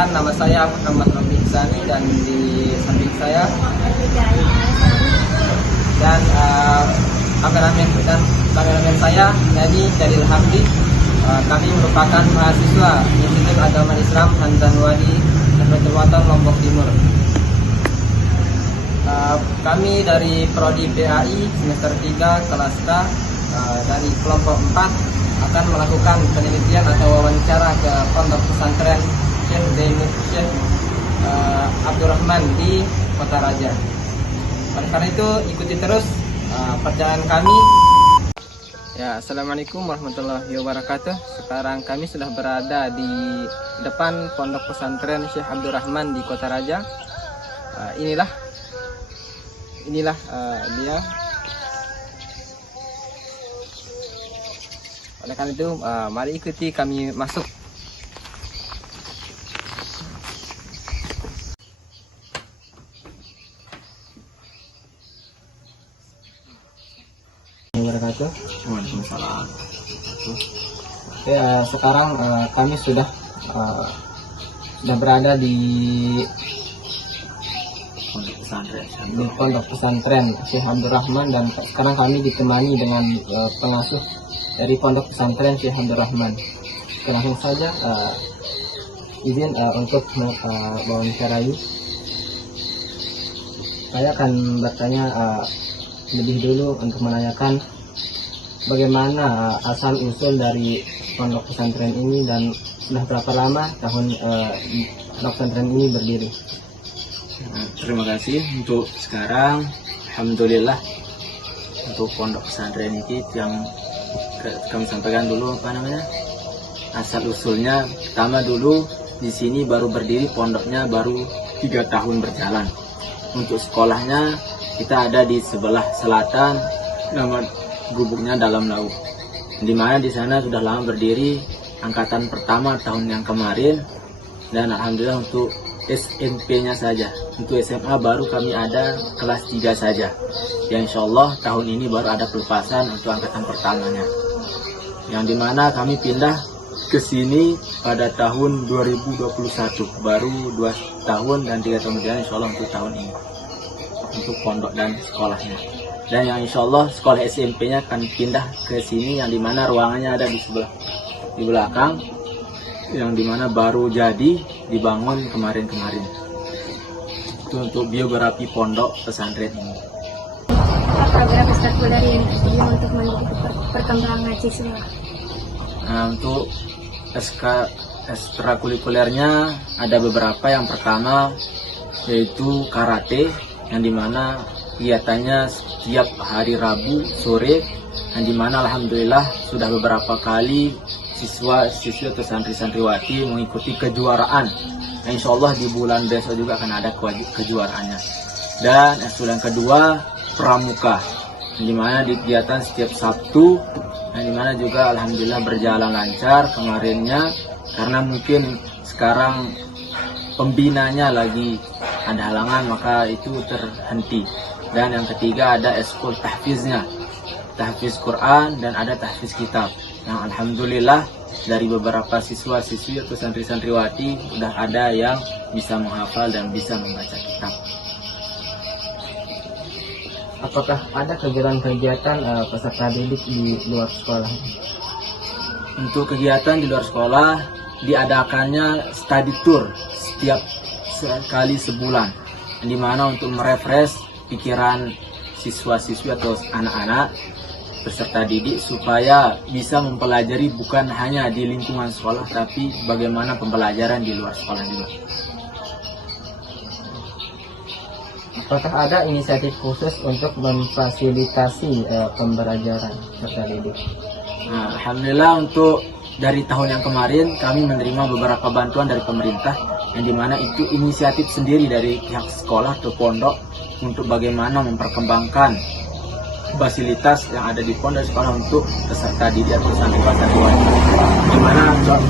Perkenalkan, nama saya Muhammad Rafi Sani dan di samping saya dan kameramen saya Nadi Jalil Hamdi. Kami merupakan mahasiswa Institut Agama Islam Hamdan Wadi Nahdlatul Ulama Lombok Timur. Kami dari Prodi PAI semester 3 kelas K dari kelompok 4 akan melakukan penelitian atau wawancara ke pondok pesantren Syekh Abdurrahman di Kota Raja. Oleh karena itu ikuti terus perjalanan kami. Ya, assalamualaikum warahmatullahi wabarakatuh. Sekarang kami sudah berada di depan pondok pesantren Syekh Abdurrahman di Kota Raja. Inilah dia. Oleh karena itu, mari ikuti kami masuk. Waalaikumsalam. Oke, sekarang kami sudah berada di pondok pesantren Syekh Abdurrahman, dan sekarang kami ditemani dengan pengasuh dari pondok pesantren Syekh Abdurrahman. Langsung saja izin untuk mewawancarai. Saya akan bertanya lebih dulu untuk menanyakan bagaimana asal usul dari pondok pesantren ini dan sudah berapa lama tahun pondok pesantren ini berdiri. Terima kasih. Untuk sekarang alhamdulillah untuk pondok pesantren ini yang kami sampaikan dulu asal usulnya. Pertama dulu di sini baru berdiri pondoknya baru 3 tahun berjalan. Untuk sekolahnya kita ada di sebelah selatan, nama gubuknya Dalam Laut, di mana di sana sudah lama berdiri angkatan pertama tahun yang kemarin. Dan alhamdulillah untuk SMP-nya saja, untuk SMA baru kami ada kelas 3 saja. Ya insya Allah tahun ini baru ada pelepasan untuk angkatan pertamanya, yang dimana kami pindah ke sini pada tahun 2021, baru 2 tahun dan 3 tahun berjalan insya Allah untuk tahun ini untuk pondok dan sekolahnya. Dan yang insya Allah sekolah SMP-nya akan pindah ke sini, yang dimana ruangannya ada di belakang, yang dimana baru jadi dibangun kemarin-kemarin. Itu untuk biografi pondok pesantren ini. Program ekstrakurikuler yang tersedia untuk mendukung perkembangan siswa. Nah, untuk ekstrakurikulernya ada beberapa. Yang pertama yaitu karate, yang dimana kegiatannya setiap hari Rabu sore, yang dimana alhamdulillah sudah beberapa kali siswa-siswi atau santri-santriwati mengikuti kejuaraan. Nah, insya Allah di bulan besok juga akan ada kejuaraannya. Dan yang kedua pramuka, yang dimana di kegiatan setiap Sabtu, yang dimana juga alhamdulillah berjalan lancar kemarinnya, karena mungkin sekarang pembinanya lagi ada halangan maka itu terhenti. Dan yang ketiga ada eskul tahfiznya, tahfiz Quran dan ada tahfiz kitab, yang alhamdulillah dari beberapa siswa-siswi atau santri-santriwati sudah ada yang bisa menghafal dan bisa membaca kitab. Apakah ada kegiatan-kegiatan peserta didik di luar sekolah? Untuk kegiatan di luar sekolah diadakannya study tour setiap sekali sebulan, di mana untuk merefresh pikiran siswa-siswi atau anak-anak peserta didik supaya bisa mempelajari bukan hanya di lingkungan sekolah, tapi bagaimana pembelajaran di luar sekolah juga. Apakah ada inisiatif khusus untuk memfasilitasi pembelajaran peserta didik? Nah, alhamdulillah untuk dari tahun yang kemarin kami menerima beberapa bantuan dari pemerintah, yang dimana itu inisiatif sendiri dari pihak sekolah atau pondok untuk bagaimana memperkembangkan fasilitas yang ada di pondok sekolah untuk peserta didik atau santriwati. Dimana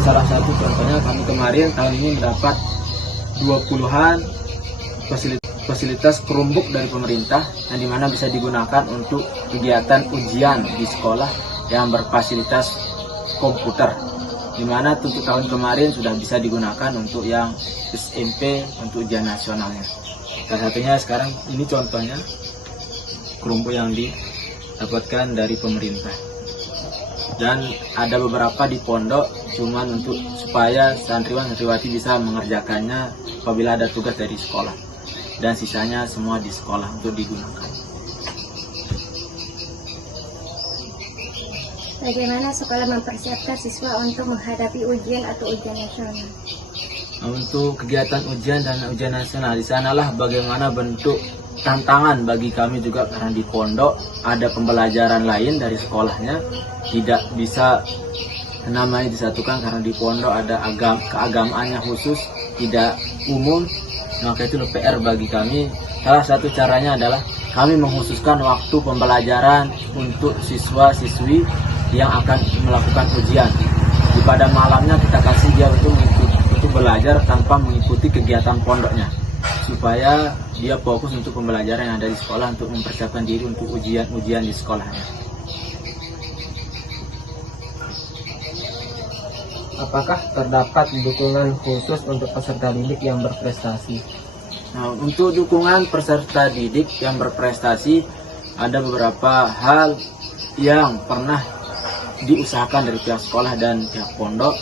salah satu contohnya kami kemarin tahun ini mendapat 20-an fasilitas Chromebook dari pemerintah, yang dimana bisa digunakan untuk kegiatan ujian di sekolah yang berfasilitas komputer. di mana untuk tahun kemarin sudah bisa digunakan untuk yang SMP untuk ujian nasionalnya. Salah satunya sekarang ini contohnya kerumput yang didapatkan dari pemerintah. Dan ada beberapa di pondok cuman untuk supaya santriwan santriwati bisa mengerjakannya apabila ada tugas dari sekolah, dan sisanya semua di sekolah untuk digunakan. Bagaimana sekolah mempersiapkan siswa untuk menghadapi ujian atau ujian nasional? Untuk kegiatan ujian dan ujian nasional, di sanalah bagaimana bentuk tantangan bagi kami juga, karena di pondok ada pembelajaran lain dari sekolahnya, tidak bisa namanya disatukan karena di pondok ada keagamaannya khusus, tidak umum. Maka itu PR bagi kami. Salah satu caranya adalah kami mengkhususkan waktu pembelajaran untuk siswa-siswi yang akan melakukan ujian. Di pada malamnya kita kasih dia untuk belajar tanpa mengikuti kegiatan pondoknya, supaya dia fokus untuk pembelajaran yang ada di sekolah untuk mempersiapkan diri untuk ujian-ujian di sekolahnya. Apakah terdapat dukungan khusus untuk peserta didik yang berprestasi? Nah, untuk dukungan peserta didik yang berprestasi, ada beberapa hal yang pernah diusahakan dari pihak sekolah dan pihak pondok,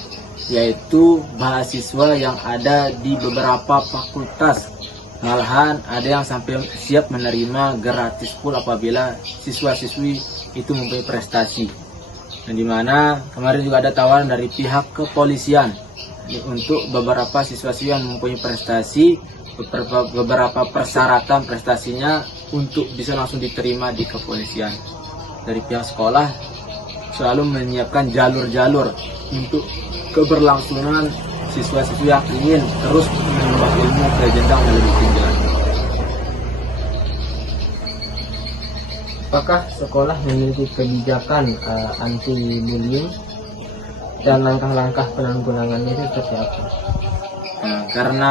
yaitu mahasiswa yang ada di beberapa fakultas. Malahan ada yang sampai siap menerima gratis full apabila siswa-siswi itu mempunyai prestasi. Dan dimana kemarin juga ada tawaran dari pihak kepolisian untuk beberapa siswa-siswi yang mempunyai prestasi, beberapa persyaratan prestasinya untuk bisa langsung diterima di kepolisian. Dari pihak sekolah selalu menyiapkan jalur-jalur untuk keberlangsungan siswa-siswi yang ingin terus menambah ilmu ke jenjang yang lebih tinggi lagi. Apakah sekolah memiliki kebijakan anti-bullying dan langkah-langkah penanggulangannya itu seperti apa? Nah, karena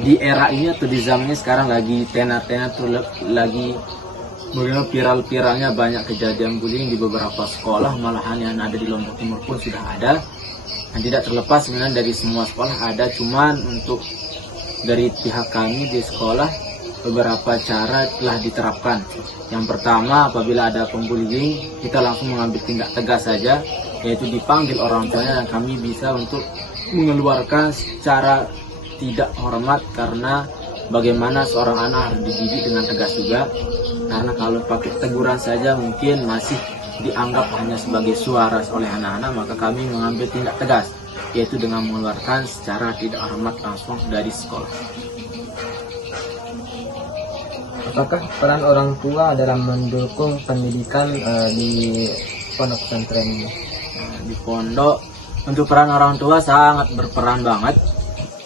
di era ini atau di zamannya sekarang lagi tenar-tenar tuh lagi bagaimana viral-viralnya banyak kejadian bullying di beberapa sekolah, malahan yang ada di Lombok Timur pun sudah ada. Dan tidak terlepas sebenarnya dari semua sekolah ada, cuman untuk dari pihak kami di sekolah beberapa cara telah diterapkan. Yang pertama, apabila ada pembullying, kita langsung mengambil tindak tegas saja, yaitu dipanggil orang tuanya dan kami bisa untuk mengeluarkan secara tidak hormat, karena bagaimana seorang anak harus dididik dengan tegas juga. Karena kalau pakai teguran saja mungkin masih dianggap hanya sebagai suara oleh anak-anak, maka kami mengambil tindak tegas, yaitu dengan mengeluarkan secara tidak hormat langsung dari sekolah. Apakah peran orang tua dalam mendukung pendidikan di pondok pesantren ini? Di pondok, untuk peran orang tua sangat berperan banget,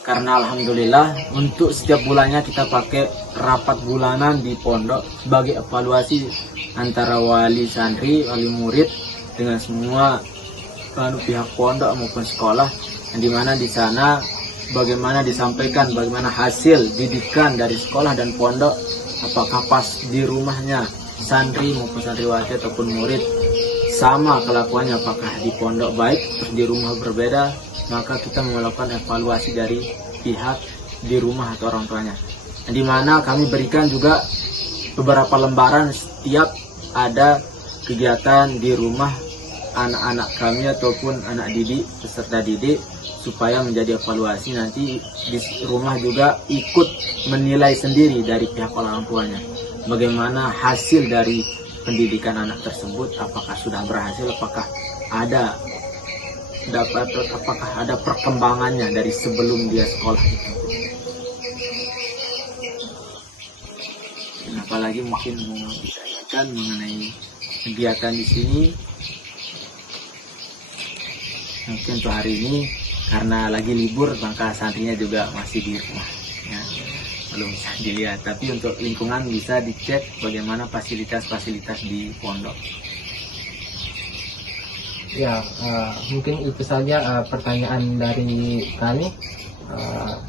karena alhamdulillah untuk setiap bulannya kita pakai rapat bulanan di pondok sebagai evaluasi antara wali santri, wali murid dengan semua pihak pondok maupun sekolah, yang dimana di sana bagaimana disampaikan bagaimana hasil didikan dari sekolah dan pondok, apakah pas di rumahnya santri maupun santriwati ataupun murid sama kelakuannya, apakah di pondok baik terus di rumah berbeda, maka kita melakukan evaluasi dari pihak di rumah atau orang tuanya. Di mana kami berikan juga beberapa lembaran setiap ada kegiatan di rumah anak-anak kami ataupun anak didik, peserta didik, supaya menjadi evaluasi nanti di rumah juga ikut menilai sendiri dari pihak orang tuanya bagaimana hasil dari pendidikan anak tersebut, apakah sudah berhasil, apakah ada perkembangannya dari sebelum dia sekolah itu. Dan apalagi mungkin mau ditanyakan mengenai kegiatan di sini. Mungkin untuk hari ini karena lagi libur maka santrinya juga masih di rumah ya, belum bisa dilihat, tapi untuk lingkungan bisa dicek bagaimana fasilitas-fasilitas di pondok. Ya, mungkin itu saja pertanyaan dari kami.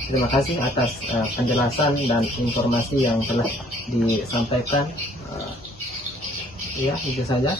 Terima kasih atas penjelasan dan informasi yang telah disampaikan. Ya, itu saja.